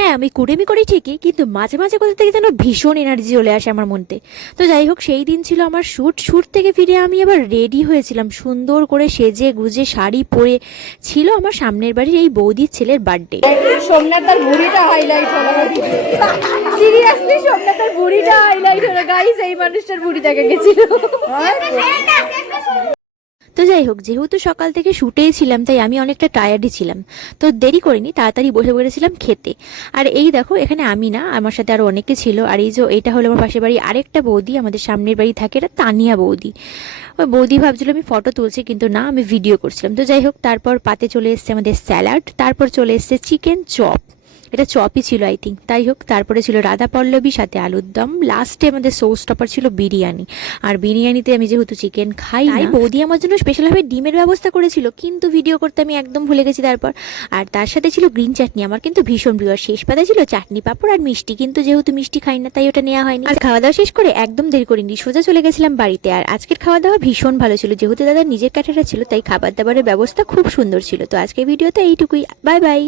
হ্যাঁ, আমি কুড়েমি করি ঠিকই, কিন্তু মাঝে মাঝে কোথা থেকে যেন ভীষণ এনার্জি চলে আসে আমার মধ্যে। তো যাই হোক, সেই দিন ছিল আমার শ্যুট থেকে ফিরে আমি আবার রেডি হয়েছিলাম সুন্দর করে সেজে গুজে, শাড়ি পরে। ছিল আমার সামনের বাড়ির এই বৌদির ছেলের বার্থডে। সোমনাথের বুড়িটা হাইলাইট হলো, সিরিয়াসলি সোমনাথের বুড়িটা হাইলাইট হলো গাইস, এই মানুষটার বুড়ি দেখা গেছিল। তো যাই হোক, যেহেতু সকাল থেকে শুটেই ছিলাম তাই আমি অনেকটা টায়ার্ডই ছিলাম। তো দেরি করিনি, তাড়াতাড়ি বসে পড়েছিলাম খেতে। আর এই দেখো, এখানে আমি না, আমার সাথে আরও অনেকে ছিল। আর এই যে এটা হলো আমার পাশের বাড়ি আরেকটা বৌদি, আমাদের সামনের বাড়ি থাকে, এটা তানিয়া বৌদি। ওই বৌদি ভাবছিল আমি ফটো তুলছি, কিন্তু না, আমি ভিডিও করছিলাম। তো যাই হোক, তারপর পাতে চলে এসছে আমাদের স্যালাড, তারপর চলে এসছে চিকেন চপ। এটা চপই ছিল আই থিঙ্ক। তাই হোক, তারপরে ছিল রাধা পল্লবী, সাথে আলুর দম, লাস্টে আমাদের সোস টপার ছিল বিরিয়ানি। আর বিরিয়ানিতে আমি যেহেতু চিকেন খাই না, বৌদি আমার জন্য স্পেশালভাবে ডিমের ব্যবস্থা করেছিল, কিন্তু ভিডিও করতে আমি একদম ভুলে গেছি তারপর। আর তার সাথে ছিল গ্রিন চাটনি, আমার কিন্তু ভীষণ প্রিয়। আর শেষ পাতায় ছিল চাটনি পাঁপড় আর মিষ্টি, কিন্তু যেহেতু মিষ্টি খাই না তাই ওটা নেওয়া হয়নি। আর খাওয়া দাওয়া শেষ করে একদম দেরি করিনি, সোজা চলে গেছিলাম বাড়িতে। আর আজকের খাওয়া দাওয়া ভীষণ ভালো ছিল, যেহেতু দাদার নিজের কাঠাটা ছিল তাই খাবার দাবারের ব্যবস্থা খুব সুন্দর ছিল। তো আজকের ভিডিওতে এইটুকুই, বাই বাই।